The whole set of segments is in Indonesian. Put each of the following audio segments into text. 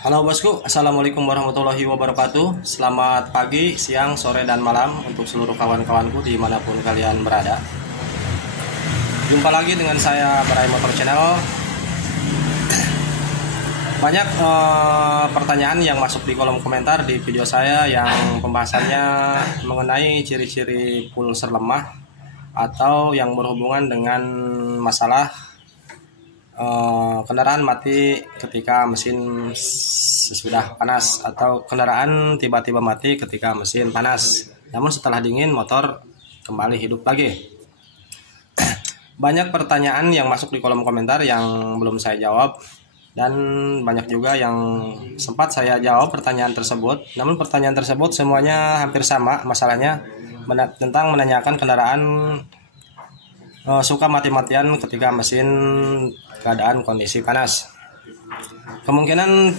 Halo bosku, assalamualaikum warahmatullahi wabarakatuh. Selamat pagi, siang, sore, dan malam untuk seluruh kawan-kawanku dimanapun kalian berada. Jumpa lagi dengan saya Barai Motor Channel. Banyak pertanyaan yang masuk di kolom komentar di video saya yang pembahasannya mengenai ciri-ciri pulser lemah atau yang berhubungan dengan masalah kendaraan mati ketika mesin sudah panas atau kendaraan tiba-tiba mati ketika mesin panas, namun setelah dingin motor kembali hidup lagi. Banyak pertanyaan yang masuk di kolom komentar yang belum saya jawab, dan banyak juga yang sempat saya jawab pertanyaan tersebut, namun pertanyaan tersebut semuanya hampir sama masalahnya, tentang menanyakan kendaraan suka mati-matian ketika mesin keadaan kondisi panas. Kemungkinan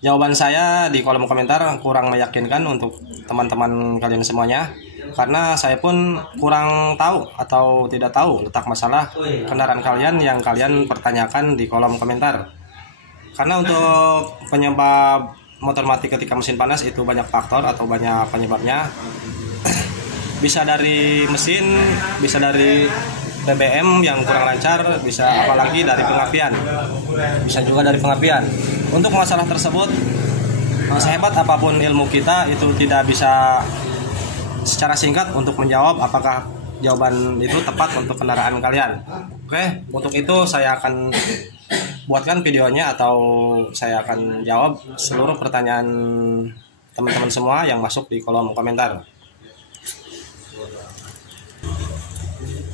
jawaban saya di kolom komentar kurang meyakinkan untuk teman-teman kalian semuanya, karena saya pun kurang tahu atau tidak tahu letak masalah kendaraan kalian yang kalian pertanyakan di kolom komentar. Karena untuk penyebab motor mati ketika mesin panas itu banyak faktor atau banyak penyebabnya. Bisa dari mesin, bisa dari BBM yang kurang lancar, bisa apalagi dari pengapian, bisa juga dari pengapian. Untuk masalah tersebut, sehebat apapun ilmu kita itu tidak bisa secara singkat untuk menjawab apakah jawaban itu tepat untuk kendaraan kalian. Oke, untuk itu saya akan buatkan videonya atau saya akan jawab seluruh pertanyaan teman-teman semua yang masuk di kolom komentar.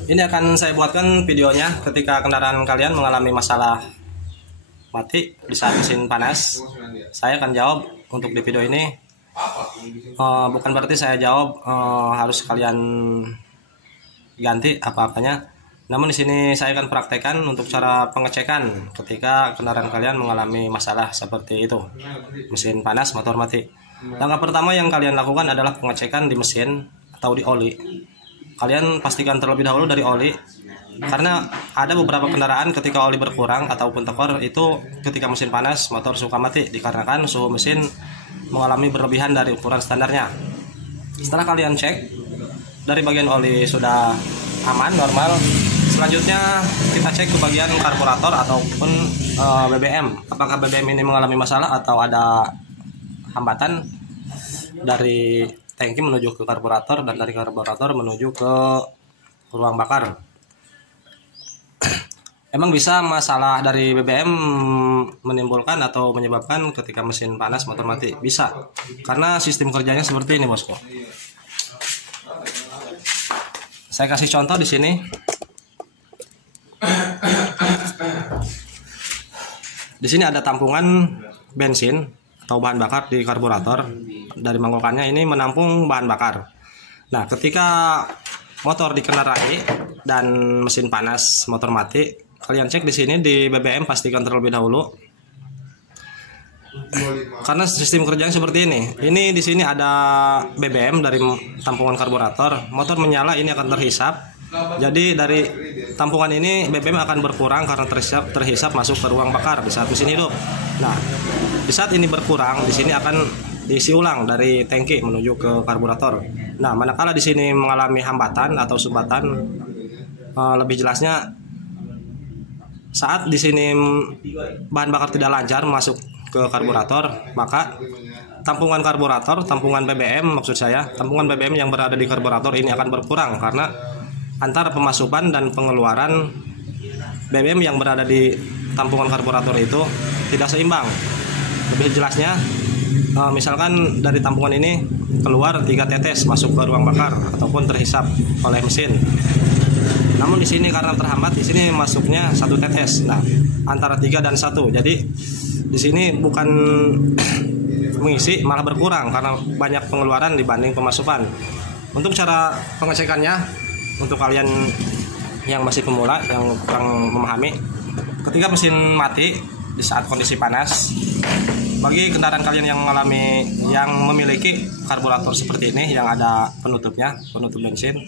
Ini akan saya buatkan videonya ketika kendaraan kalian mengalami masalah mati di saat mesin panas. Saya akan jawab untuk di video ini. Bukan berarti saya jawab harus kalian ganti apa-apanya. Namun di sini saya akan praktekkan untuk cara pengecekan ketika kendaraan kalian mengalami masalah seperti itu. Mesin panas, motor mati. Langkah pertama yang kalian lakukan adalah pengecekan di mesin atau di oli. Kalian pastikan terlebih dahulu dari oli, karena ada beberapa kendaraan ketika oli berkurang ataupun tekor itu ketika mesin panas motor suka mati dikarenakan suhu mesin mengalami berlebihan dari ukuran standarnya. Setelah kalian cek dari bagian oli sudah aman, normal, selanjutnya kita cek ke bagian karburator ataupun BBM. Apakah BBM ini mengalami masalah atau ada hambatan dari tangki menuju ke karburator dan dari karburator menuju ke ruang bakar. Emang bisa masalah dari BBM menimbulkan atau menyebabkan ketika mesin panas motor mati? Bisa, karena sistem kerjanya seperti ini, bosku. Saya kasih contoh di sini. Di sini ada tampungan bensin atau bahan bakar di karburator. Dari mangkokannya ini menampung bahan bakar. Nah, ketika motor dikendarai dan mesin panas motor mati, kalian cek di sini di BBM, pastikan terlebih dahulu. Karena sistem kerjanya seperti ini. Ini di sini ada BBM dari tampungan karburator, motor menyala ini akan terhisap. Jadi dari tampungan ini BBM akan berkurang karena terhisap masuk ke ruang bakar di saat mesin hidup. Nah, di saat ini berkurang, di sini akan diisi ulang dari tangki menuju ke karburator. Nah, manakala di sini mengalami hambatan atau sumbatan, lebih jelasnya saat di sini bahan bakar tidak lancar masuk ke karburator, maka tampungan karburator, tampungan BBM maksud saya, tampungan BBM yang berada di karburator ini akan berkurang karena antara pemasukan dan pengeluaran BBM yang berada di tampungan karburator itu tidak seimbang. Lebih jelasnya, misalkan dari tampungan ini keluar 3 tetes masuk ke ruang bakar ataupun terhisap oleh mesin. Namun di sini karena terhambat, di sini masuknya 1 tetes. Nah, antara 3 dan 1. Jadi di sini bukan mengisi, malah berkurang karena banyak pengeluaran dibanding pemasukan. Untuk cara pengecekannya, untuk kalian yang masih pemula yang kurang memahami, ketika mesin mati di saat kondisi panas, bagi kendaraan kalian yang memiliki karburator seperti ini yang ada penutupnya, penutup bensin,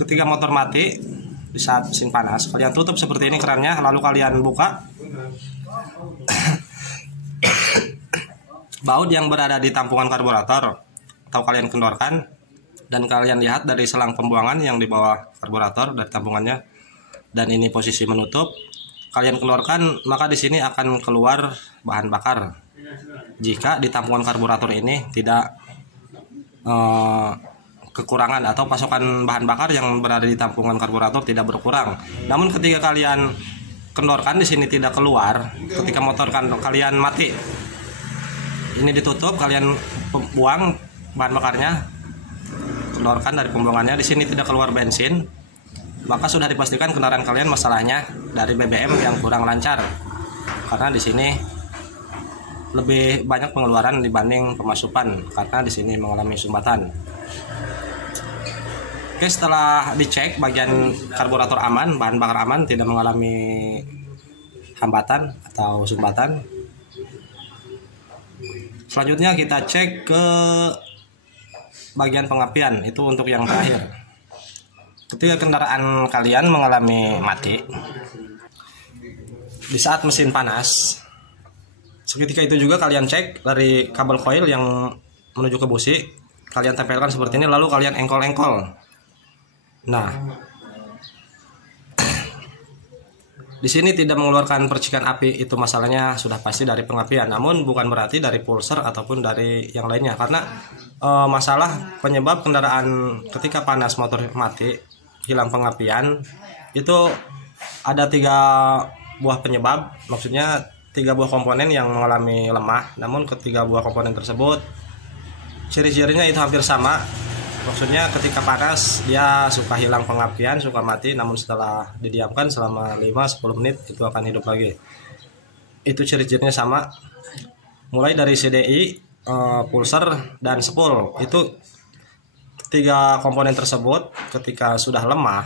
ketika motor mati di saat mesin panas, kalian tutup seperti ini kerannya, lalu kalian buka baut yang berada di tampungan karburator atau kalian kendorkan dan kalian lihat dari selang pembuangan yang di bawah karburator dari tampungannya, dan ini posisi menutup, kalian keluarkan, maka di sini akan keluar bahan bakar. Jika di tampungan karburator ini tidak kekurangan atau pasokan bahan bakar yang berada di tampungan karburator tidak berkurang. Namun ketika kalian kendorkan di sini tidak keluar, ketika motor kalian mati, ini ditutup, kalian buang bahan bakarnya, kendorkan dari pembuangannya, di sini tidak keluar bensin, maka sudah dipastikan kendaraan kalian masalahnya dari BBM yang kurang lancar, karena di sini lebih banyak pengeluaran dibanding pemasukan, karena di sini mengalami sumbatan. Oke, setelah dicek bagian karburator aman, bahan bakar aman, tidak mengalami hambatan atau sumbatan. Selanjutnya kita cek ke bagian pengapian, itu untuk yang terakhir. Ketika kendaraan kalian mengalami mati di saat mesin panas, seketika itu juga kalian cek dari kabel coil yang menuju ke busi, kalian tempelkan seperti ini, lalu kalian engkol-engkol. Nah, di sini tidak mengeluarkan percikan api, itu masalahnya sudah pasti dari pengapian. Namun bukan berarti dari pulser ataupun dari yang lainnya, karena masalah penyebab kendaraan ketika panas motor mati hilang pengapian itu ada 3 buah penyebab, maksudnya 3 buah komponen yang mengalami lemah. Namun ketiga buah komponen tersebut ciri-cirinya itu hampir sama. Maksudnya ketika panas dia suka hilang pengapian, suka mati, namun setelah didiamkan selama 5-10 menit itu akan hidup lagi. Itu ciri-cirinya sama. Mulai dari CDI, pulser, dan spool. Itu 3 komponen tersebut ketika sudah lemah,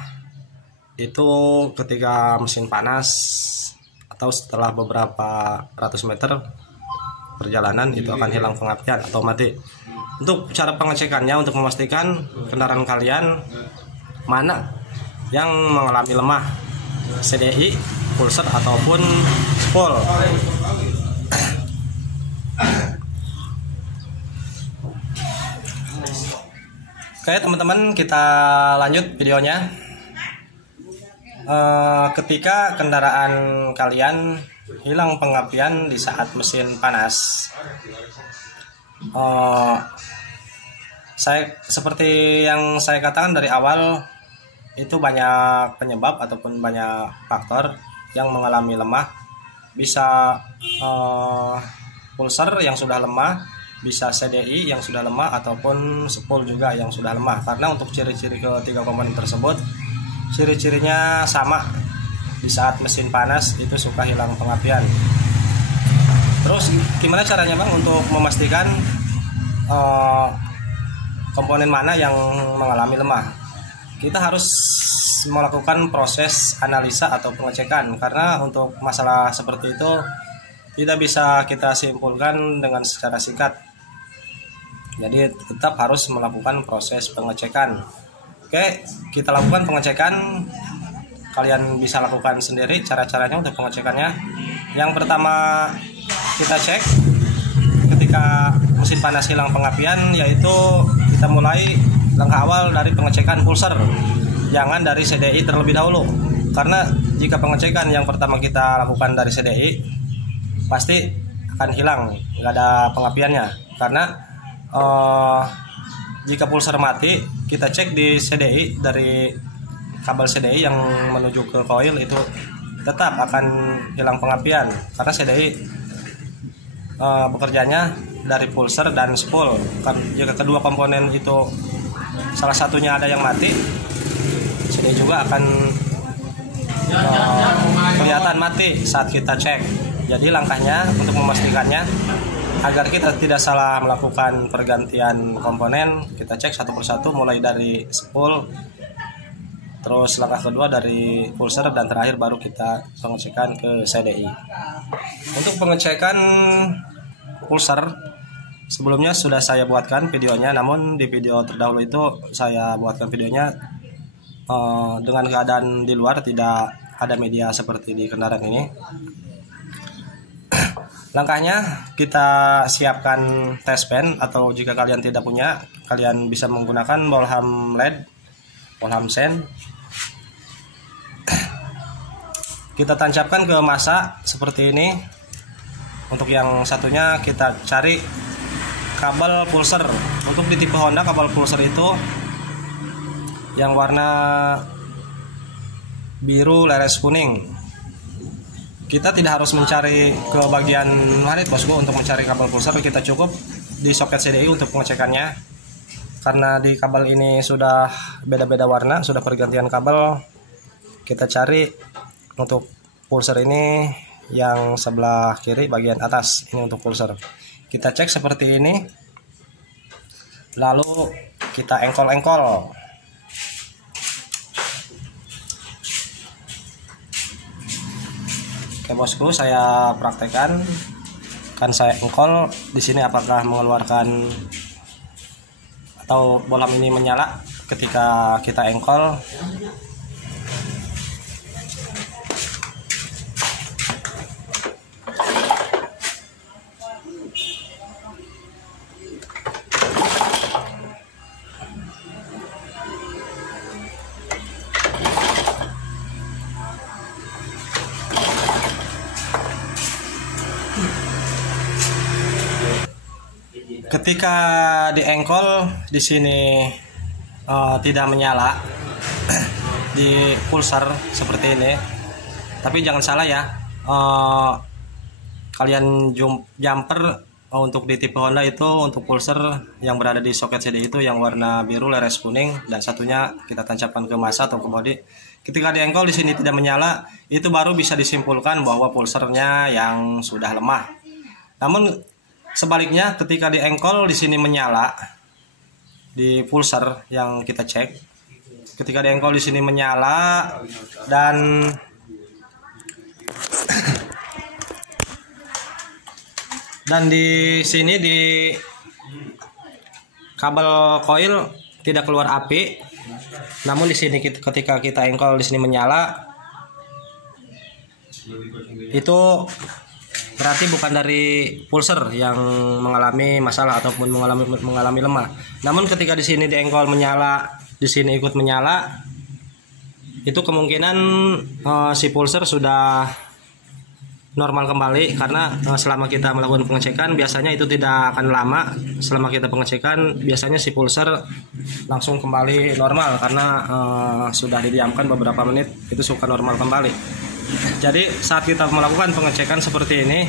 itu ketika mesin panas atau setelah beberapa ratus meter perjalanan itu akan hilang pengapian atau mati. Untuk cara pengecekannya, untuk memastikan kendaraan kalian mana yang mengalami lemah, CDI, pulser ataupun spool. Oke teman-teman, kita lanjut videonya. Ketika kendaraan kalian hilang pengapian di saat mesin panas, seperti yang saya katakan dari awal, itu banyak penyebab ataupun banyak faktor yang mengalami lemah. Bisa pulser yang sudah lemah, bisa CDI yang sudah lemah, ataupun spool juga yang sudah lemah. Karena untuk ciri-ciri ketiga komponen tersebut, ciri-cirinya sama. Di saat mesin panas itu suka hilang pengapian. Terus gimana caranya Bang untuk memastikan komponen mana yang mengalami lemah? Kita harus melakukan proses analisa atau pengecekan, karena untuk masalah seperti itu tidak bisa kita simpulkan dengan secara singkat. Jadi tetap harus melakukan proses pengecekan. Oke, kita lakukan pengecekan. Kalian bisa lakukan sendiri cara-caranya untuk pengecekannya. Yang pertama kita cek ketika mesin panas hilang pengapian, yaitu kita mulai langkah awal dari pengecekan pulser. Jangan dari CDI terlebih dahulu, karena jika pengecekan yang pertama kita lakukan dari CDI pasti akan hilang, nggak ada pengapiannya. Karena jika pulser mati, kita cek di CDI, dari kabel CDI yang menuju ke coil itu tetap akan hilang pengapian, karena CDI bekerjanya dari pulser dan spool. Jika kedua komponen itu salah satunya ada yang mati, CDI juga akan kelihatan mati saat kita cek. Jadi langkahnya untuk memastikannya, agar kita tidak salah melakukan pergantian komponen, kita cek satu persatu mulai dari spool, terus langkah kedua dari pulser, dan terakhir baru kita pengecekan ke CDI. Untuk pengecekan pulser sebelumnya sudah saya buatkan videonya, namun di video terdahulu itu saya buatkan videonya dengan keadaan di luar, tidak ada media seperti di kendaraan ini. Langkahnya kita siapkan test pen, atau jika kalian tidak punya, kalian bisa menggunakan bolham LED, bolham sen. Kita tancapkan ke masa seperti ini. Untuk yang satunya kita cari kabel pulser. Untuk di tipe Honda, kabel pulser itu yang warna biru leres kuning. Kita tidak harus mencari ke bagian marit bosku untuk mencari kabel pulser. Kita cukup di soket CDI untuk pengecekannya. Karena di kabel ini sudah beda-beda warna, sudah pergantian kabel. Kita cari untuk pulser ini yang sebelah kiri bagian atas. Ini untuk pulser. Kita cek seperti ini. Lalu kita engkol-engkol. Oke bosku, saya praktekkan. Kan saya engkol di sini apakah mengeluarkan atau bolam ini menyala ketika kita engkol. Ketika diengkol di sini tidak menyala di pulser seperti ini, tapi jangan salah ya, kalian jumper untuk di tipe Honda itu untuk pulser yang berada di soket CD itu yang warna biru leres kuning, dan satunya kita tancapkan ke masa atau ke bodi. Ketika diengkol di sini tidak menyala, itu baru bisa disimpulkan bahwa pulsernya yang sudah lemah. Namun sebaliknya, ketika diengkol di sini menyala di pulser yang kita cek, ketika diengkol di sini menyala dan di sini di kabel koil tidak keluar api, namun di sini ketika kita engkol di sini menyala, itu berarti bukan dari pulser yang mengalami masalah ataupun mengalami lemah. Namun ketika di sini diengkol menyala, di sini ikut menyala, itu kemungkinan si pulser sudah normal kembali, karena selama kita melakukan pengecekan biasanya itu tidak akan lama. Selama kita pengecekan biasanya si pulser langsung kembali normal, karena sudah didiamkan beberapa menit itu suka normal kembali. Jadi saat kita melakukan pengecekan seperti ini,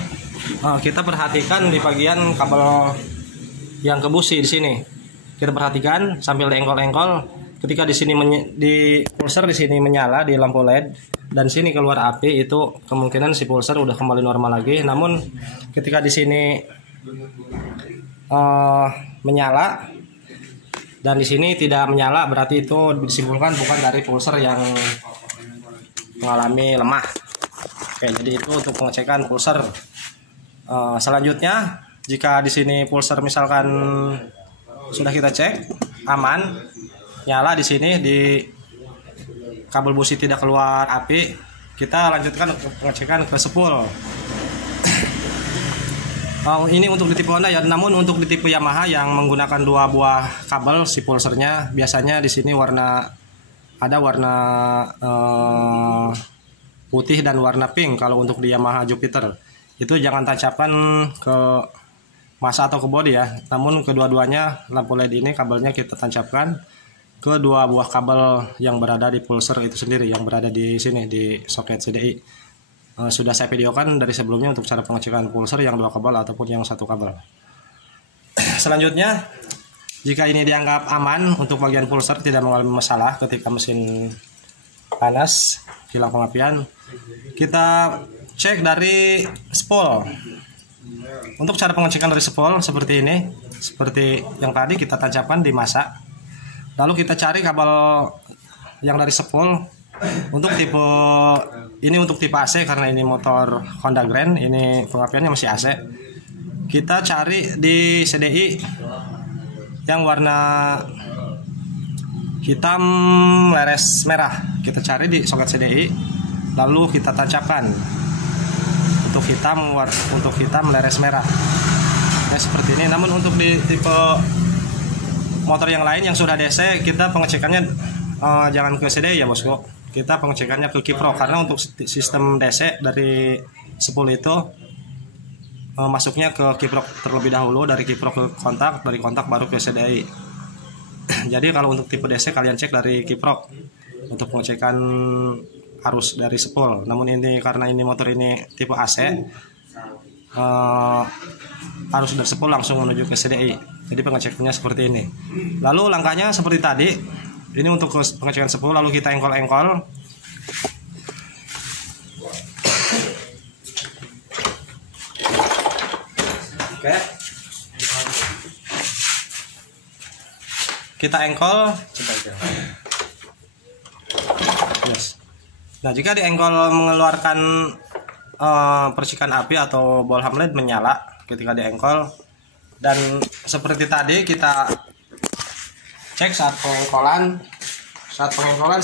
kita perhatikan di bagian kabel yang ke busi di sini. Kita perhatikan sambil diengkol-engkol. Ketika di sini di pulser di sini menyala di lampu LED dan sini keluar api, itu kemungkinan si pulser udah kembali normal lagi. Namun ketika di sini menyala dan di sini tidak menyala, berarti itu disimpulkan bukan dari pulser yang mengalami lemah. Oke, jadi itu untuk pengecekan pulser. Selanjutnya, jika di sini pulser misalkan sudah kita cek aman, nyala di sini di kabel busi tidak keluar api, kita lanjutkan pengecekan ke spool. Ini untuk di tipe Honda ya, namun untuk di tipe Yamaha yang menggunakan 2 buah kabel si pulsernya, biasanya di sini ada warna putih dan warna pink. Kalau untuk di Yamaha Jupiter itu jangan tancapkan ke masa atau ke bodi ya, namun kedua-duanya lampu LED ini kabelnya kita tancapkan ke 2 buah kabel yang berada di pulser itu sendiri, yang berada di sini di soket CDI. Sudah saya videokan dari sebelumnya untuk cara pengecekan pulser yang 2 kabel ataupun yang 1 kabel. Selanjutnya, jika ini dianggap aman untuk bagian pulser, tidak mengalami masalah ketika mesin panas, hilang pengapian, kita cek dari spool. Untuk cara pengecekan dari spool seperti ini, seperti yang tadi kita tancapkan di masa. Lalu kita cari kabel yang dari spool. Untuk tipe ini untuk tipe AC, karena ini motor Honda Grand, ini pengapiannya masih AC. Kita cari di CDI yang warna hitam leres merah. Kita cari di soket CDI, lalu kita tancapkan untuk untuk hitam leres merah. Ya, seperti ini. Namun untuk di tipe motor yang lain yang sudah DC, kita pengecekannya jangan ke CDI ya bosku. Kita pengecekannya ke kiprok, karena untuk sistem DC dari spool itu masuknya ke kiprok terlebih dahulu, dari kiprok ke kontak, dari kontak baru ke CDI. Jadi kalau untuk tipe DC kalian cek dari kiprok untuk pengecekan arus dari spool. Namun ini karena ini motor ini tipe AC, arus dari spool langsung menuju ke CDI. Jadi pengecekannya seperti ini. Lalu langkahnya seperti tadi. Ini untuk pengecekan spool, lalu kita engkol-engkol. Oke. Kita engkol. Yes. Nah, jika diengkol mengeluarkan percikan api atau bohlam LED menyala ketika diengkol, dan seperti tadi kita cek saat pengengkolan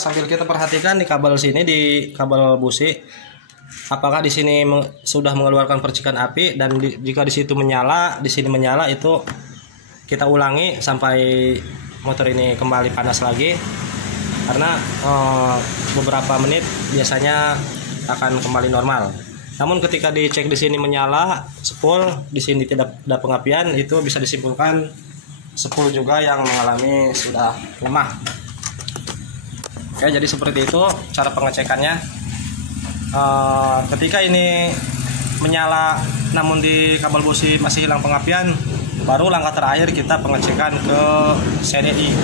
sambil kita perhatikan di kabel sini, di kabel busi, apakah di sini sudah mengeluarkan percikan api, dan jika di situ menyala, di sini menyala, itu kita ulangi sampai motor ini kembali panas lagi, karena beberapa menit biasanya akan kembali normal. Namun ketika dicek di sini menyala spool, di sini tidak ada pengapian, itu bisa disimpulkan spool juga yang mengalami sudah lemah. Oke, jadi seperti itu cara pengecekannya. Ketika ini menyala namun di kabel busi masih hilang pengapian, baru langkah terakhir kita pengecekan ke CDI.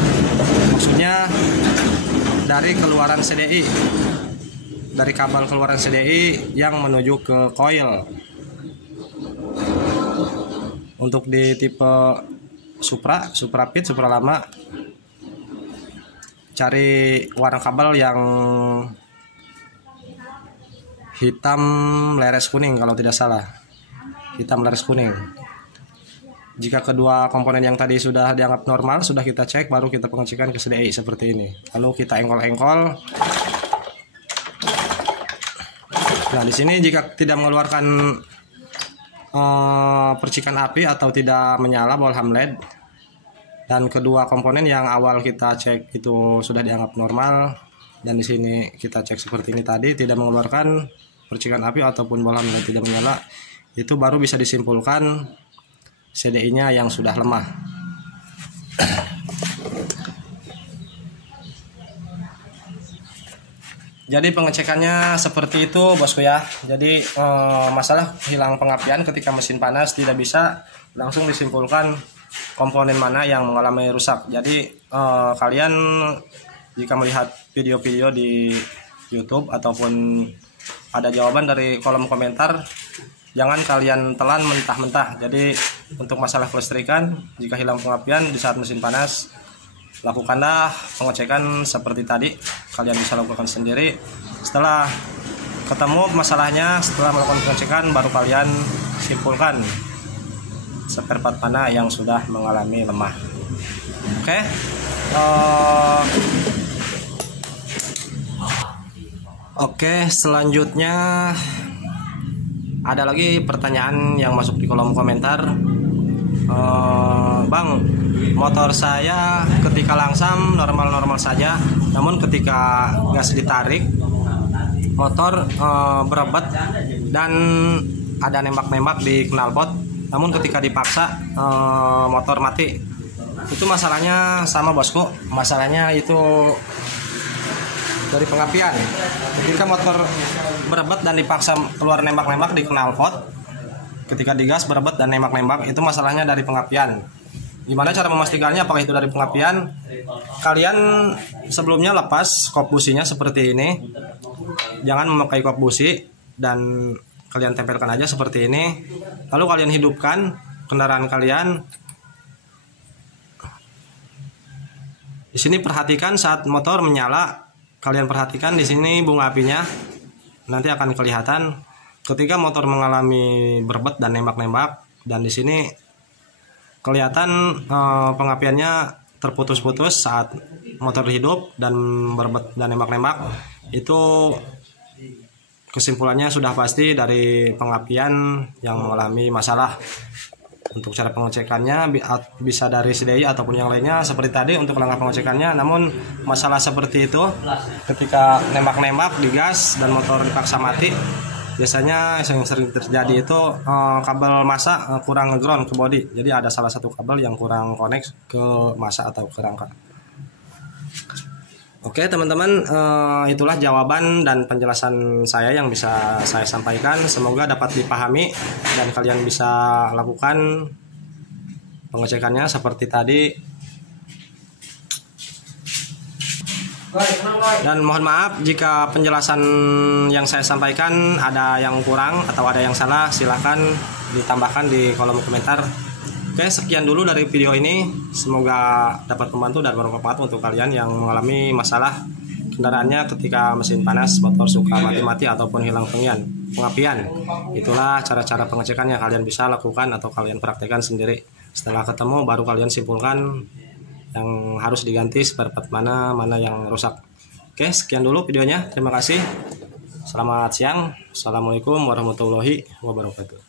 Maksudnya dari keluaran CDI, dari kabel keluaran CDI yang menuju ke coil. Untuk di tipe Supra Fit, Supra lama, cari warna kabel yang hitam leres kuning kalau tidak salah, hitam leres kuning. Jika kedua komponen yang tadi sudah dianggap normal, sudah kita cek, baru kita pengecekan ke CDI seperti ini. Lalu kita engkol-engkol. Nah, di sini jika tidak mengeluarkan percikan api atau tidak menyala bohlam LED, dan kedua komponen yang awal kita cek itu sudah dianggap normal, dan di sini kita cek seperti ini tadi, tidak mengeluarkan percikan api ataupun bohlam LED tidak menyala, itu baru bisa disimpulkan CDI-nya yang sudah lemah. Jadi pengecekannya seperti itu bosku ya. Jadi masalah hilang pengapian ketika mesin panas tidak bisa langsung disimpulkan komponen mana yang mengalami rusak. Jadi kalian jika melihat video-video di YouTube ataupun ada jawaban dari kolom komentar, jangan kalian telan mentah-mentah. Jadi untuk masalah kelistrikan, jika hilang pengapian di saat mesin panas, lakukanlah pengecekan seperti tadi. Kalian bisa lakukan sendiri. Setelah ketemu masalahnya, setelah melakukan pengecekan, baru kalian simpulkan spare part mana yang sudah mengalami lemah. Oke. Oke, selanjutnya ada lagi pertanyaan yang masuk di kolom komentar. Bang, motor saya ketika langsam normal-normal saja, namun ketika gas ditarik motor berebet dan ada nembak-nembak di knalpot, namun ketika dipaksa motor mati. Itu masalahnya sama bosku, masalahnya itu dari pengapian. Ketika motor berebet dan dipaksa keluar nembak-nembak di knalpot, ketika digas berebet dan nembak-nembak, itu masalahnya dari pengapian. Gimana cara memastikannya apakah itu dari pengapian? Kalian sebelumnya lepas kop businya seperti ini. Jangan memakai kop busi, dan kalian tempelkan aja seperti ini. Lalu kalian hidupkan kendaraan kalian. Di sini perhatikan saat motor menyala, kalian perhatikan di sini bunga apinya. Nanti akan kelihatan ketika motor mengalami berebet dan nembak-nembak, dan di sini kelihatan pengapiannya terputus-putus saat motor hidup dan berebet dan nembak-nembak. Itu kesimpulannya sudah pasti dari pengapian yang mengalami masalah. Untuk cara pengecekannya bisa dari CDI ataupun yang lainnya seperti tadi untuk langkah pengecekannya. Namun masalah seperti itu ketika nembak-nembak digas dan motor dipaksa mati, biasanya yang sering terjadi itu kabel masa kurang ngeground ke bodi. Jadi ada salah satu kabel yang kurang connect ke masa atau ke rangka. Oke teman-teman, itulah jawaban dan penjelasan saya yang bisa saya sampaikan. Semoga dapat dipahami dan kalian bisa lakukan pengecekannya seperti tadi. Dan mohon maaf jika penjelasan yang saya sampaikan ada yang kurang atau ada yang salah, silahkan ditambahkan di kolom komentar. Oke, sekian dulu dari video ini. Semoga dapat membantu dan bermanfaat untuk kalian yang mengalami masalah kendaraannya ketika mesin panas, motor suka mati-mati ataupun hilang pengapian. Itulah cara-cara pengecekan yang kalian bisa lakukan atau kalian praktekkan sendiri. Setelah ketemu baru kalian simpulkan yang harus diganti, spare part mana yang rusak. Oke, sekian dulu videonya. Terima kasih. Selamat siang. Assalamualaikum warahmatullahi wabarakatuh.